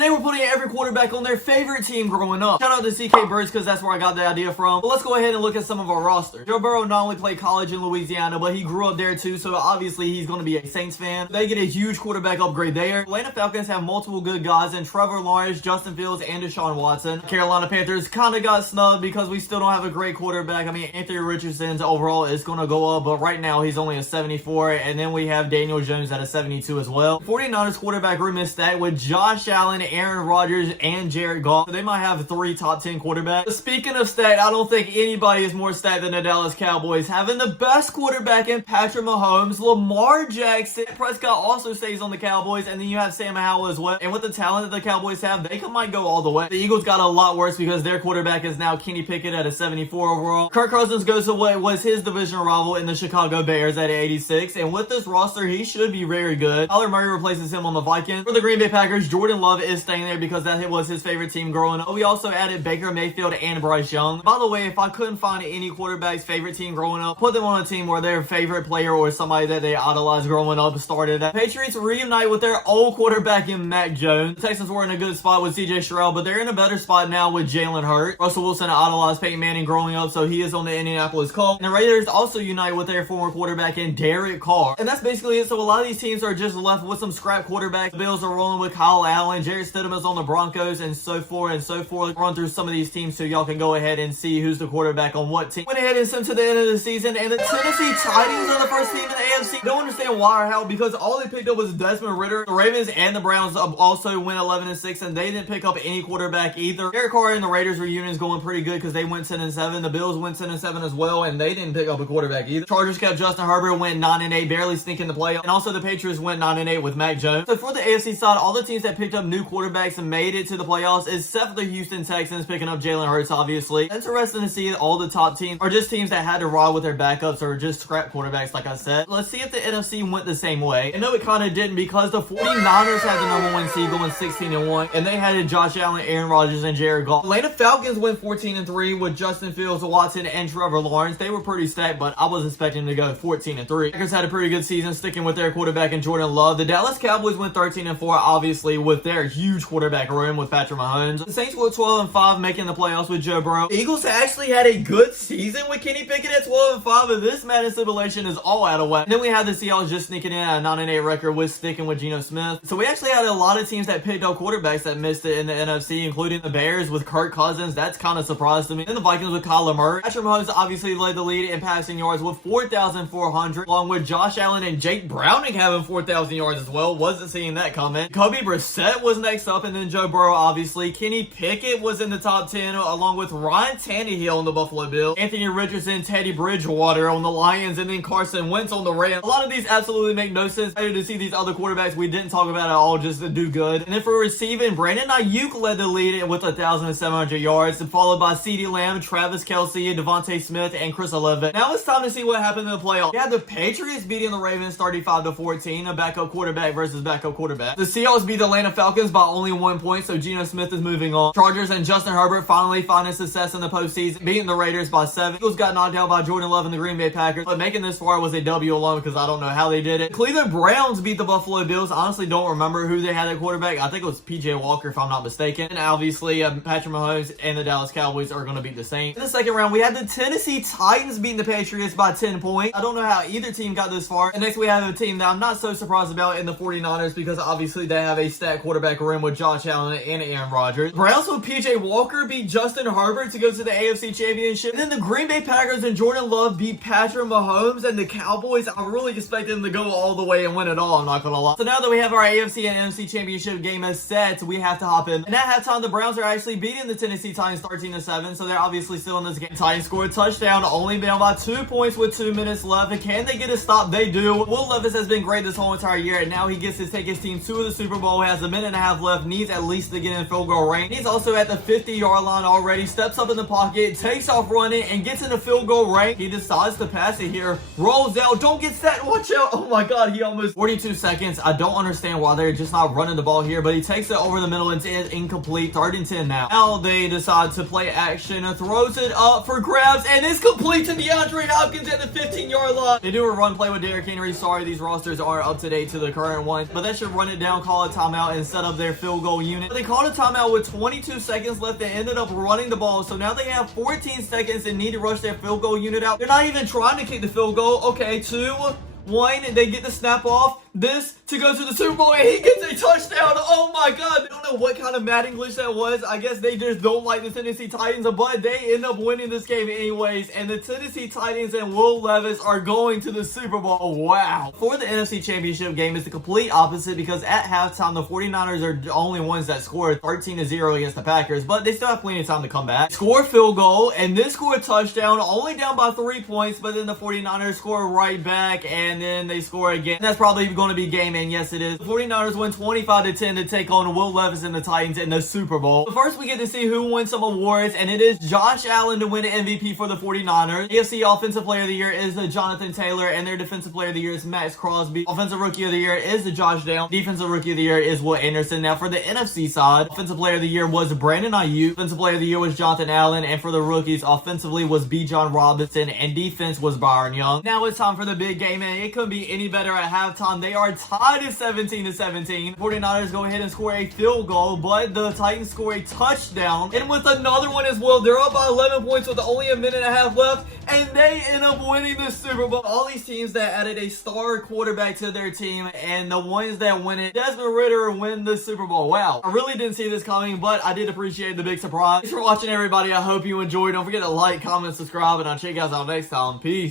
today we're putting every quarterback on their favorite team growing up. Shout out to CK Birds because that's where I got the idea from. But let's go ahead and look at some of our roster. Joe Burrow not only played college in Louisiana, but he grew up there too, so obviously he's going to be a Saints fan. They get a huge quarterback upgrade there. Atlanta Falcons have multiple good guys in Trevor Lawrence, Justin Fields, and Deshaun Watson. Carolina Panthers kind of got snubbed because we still don't have a great quarterback. I mean, Anthony Richardson's overall is going to go up, but right now he's only a 74, and then we have Daniel Jones at a 72 as well. 49ers quarterback room is stacked with Josh Allen, Aaron Rodgers, and Jared Goff. So they might have 3 top 10 quarterbacks. But speaking of stacked, I don't think anybody is more stacked than the Dallas Cowboys, having the best quarterback in Patrick Mahomes, Lamar Jackson. Prescott also stays on the Cowboys, and then you have Sam Howell as well. And with the talent that the Cowboys have, they might go all the way. The Eagles got a lot worse because their quarterback is now Kenny Pickett at a 74 overall. Kirk Cousins goes to what was his division rival in the Chicago Bears at 86, and with this roster, he should be very good. Kyler Murray replaces him on the Vikings. For the Green Bay Packers, Jordan Love is staying there because that was his favorite team growing up. We also added Baker Mayfield and Bryce Young. By the way, if I couldn't find any quarterback's favorite team growing up, put them on a team where their favorite player or somebody that they idolized growing up started at. Patriots reunite with their old quarterback in Mac Jones. The Texans were in a good spot with CJ Stroud, but they're in a better spot now with Jalen Hurts. Russell Wilson idolized Peyton Manning growing up, so he is on the Indianapolis Colts. And the Raiders also unite with their former quarterback in Derek Carr. And that's basically it. So a lot of these teams are just left with some scrap quarterbacks. The Bills are rolling with Kyle Allen, Jarrett Stidham is on the Broncos, and so forth and so forth. Run through some of these teams so y'all can go ahead and see who's the quarterback on what team. Went ahead and sent to the end of the season, and the Tennessee Titans are the first team in the AFC. Don't understand why or how, because all they picked up was Desmond Ridder. The Ravens and the Browns also went 11-6, and they didn't pick up any quarterback either. Derek Carr and the Raiders reunion is going pretty good because they went 10-7. The Bills went 10-7 as well, and they didn't pick up a quarterback either. Chargers kept Justin Herbert, went 9-8, barely sneaking the playoffs, and also the Patriots went 9-8 with Mac Jones. So for the AFC side, all the teams that picked up new quarterbacks and made it to the playoffs, except for the Houston Texans picking up Jalen Hurts, obviously. Interesting to see all the top teams are just teams that had to ride with their backups or just scrap quarterbacks, like I said. Let's see if the NFC went the same way. I know it kind of didn't because the 49ers had the number 1 seed going 16-1, and they had Josh Allen, Aaron Rodgers, and Jared Goff. Atlanta Falcons went 14-3 with Justin Fields, Watson, and Trevor Lawrence. They were pretty stacked, but I was expecting them to go 14-3. Packers had a pretty good season sticking with their quarterback in Jordan Love. The Dallas Cowboys went 13-4, obviously, with their huge quarterback room with Patrick Mahomes. The Saints were 12-5, making the playoffs with Joe Burrow. The Eagles actually had a good season with Kenny Pickett at 12-5, but this Madden simulation is all out of whack. And then we had the Seahawks just sneaking in at a 9-8 record with sticking with Geno Smith. So we actually had a lot of teams that picked up quarterbacks that missed it in the NFC, including the Bears with Kirk Cousins. That's kind of surprised to me. And the Vikings with Kyler Murray. Patrick Mahomes obviously led the lead in passing yards with 4,400, along with Josh Allen and Jake Browning having 4,000 yards as well. Wasn't seeing that coming. Kobe Brissett was next up, and then Joe Burrow, obviously. Kenny Pickett was in the top 10, along with Ryan Tannehill on the Buffalo Bills, Anthony Richardson, Teddy Bridgewater on the Lions, and then Carson Wentz on the Rams. A lot of these absolutely make no sense. I to see these other quarterbacks we didn't talk about at all just to do good. And then for receiving, Brandon Ayuk led the lead with 1,700 yards, followed by CeeDee Lamb, Travis Kelce, Devontae Smith, and Chris Olave. Now it's time to see what happened in the playoffs. We had the Patriots beating the Ravens 35-14, a backup quarterback versus backup quarterback. The Seahawks beat the Atlanta Falcons by only 1 point, so Geno Smith is moving on. Chargers and Justin Herbert finally finding success in the postseason, beating the Raiders by 7. Eagles got knocked out by Jordan Love and the Green Bay Packers, but making this far was a W alone because I don't know how they did it. Cleveland Browns beat the Buffalo Bills. I honestly don't remember who they had at quarterback. I think it was PJ Walker, if I'm not mistaken. And obviously, Patrick Mahomes and the Dallas Cowboys are going to beat the Saints. In the second round, we had the Tennessee Titans beating the Patriots by 10 points. I don't know how either team got this far. And next, we have a team that I'm not so surprised about in the 49ers because obviously they have a stacked quarterback room with Josh Allen and Aaron Rodgers. Browns with PJ Walker beat Justin Herbert to go to the AFC Championship. And then the Green Bay Packers and Jordan Love beat Patrick Mahomes, and the Cowboys, I really expect them to go all the way and win it all, I'm not going to lie. So now that we have our AFC and NFC Championship game as set, we have to hop in. And at halftime, the Browns are actually beating the Tennessee Titans 13-7, so they're obviously still in this game. Titans scored a touchdown, only down by 2 points with 2 minutes left. And can they get a stop? They do. Will Levis has been great this whole entire year, and now he gets to take his team to the Super Bowl, has a minute and a half left, needs at least to get in field goal range. He's also at the 50-yard line already, steps up in the pocket, takes off running, and gets in the field goal range. He decides to pass it here, rolls out, don't get set, watch out. Oh my God, he almost 42 seconds. I don't understand why they're just not running the ball here, but he takes it over the middle and it's incomplete. 3rd and 10 now. Now they decide to play action and throws it up for grabs, and it's complete to DeAndre Hopkins at the 15-yard line. They do a run play with Derrick Henry. Sorry, these rosters are up to date to the current one, but they should run it down, call a timeout, and set up their their field goal unit. But they called a timeout with 22 seconds left and ended up running the ball. So now they have 14 seconds and need to rush their field goal unit out. They're not even trying to kick the field goal. Okay, 2, 1, they get the snap off. This to go to the Super Bowl, and he gets a touchdown. Oh my God. I don't know what kind of Madden glitch that was. I guess they just don't like the Tennessee Titans, but they end up winning this game anyways. And the Tennessee Titans and Will Levis are going to the Super Bowl. Wow. For the NFC Championship game, it's the complete opposite because at halftime, the 49ers are the only ones that scored 13-0 against the Packers, but they still have plenty of time to come back. Score a field goal, and then score a touchdown, only down by 3 points, but then the 49ers score right back, and then they score again. That's probably going to be game, and yes, it is. The 49ers win 25-10 to take on Will Levis and the Titans in the Super Bowl. But first, we get to see who wins some awards, and it is Josh Allen to win an MVP for the 49ers. AFC Offensive Player of the Year is Jonathan Taylor, and their Defensive Player of the Year is Max Crosby. Offensive Rookie of the Year is Josh Downs. Defensive Rookie of the Year is Will Anderson. Now, for the NFC side, Offensive Player of the Year was Brandon Ayuk. Offensive Player of the Year was Jonathan Allen, and for the rookies, offensively was Bijan Robinson, and defense was Byron Young. Now it's time for the big game, and it couldn't be any better at halftime. They are tied at 17-17. 49ers go ahead and score a field goal, but the Titans score a touchdown, and with another one as well. They're up by 11 points with only a minute and a half left, and they end up winning the Super Bowl. All these teams that added a star quarterback to their team, and the ones that win it, Desmond Ridder win the Super Bowl. Wow. I really didn't see this coming, but I did appreciate the big surprise. Thanks for watching, everybody. I hope you enjoyed. Don't forget to like, comment, subscribe, and I'll check you guys out next time. Peace.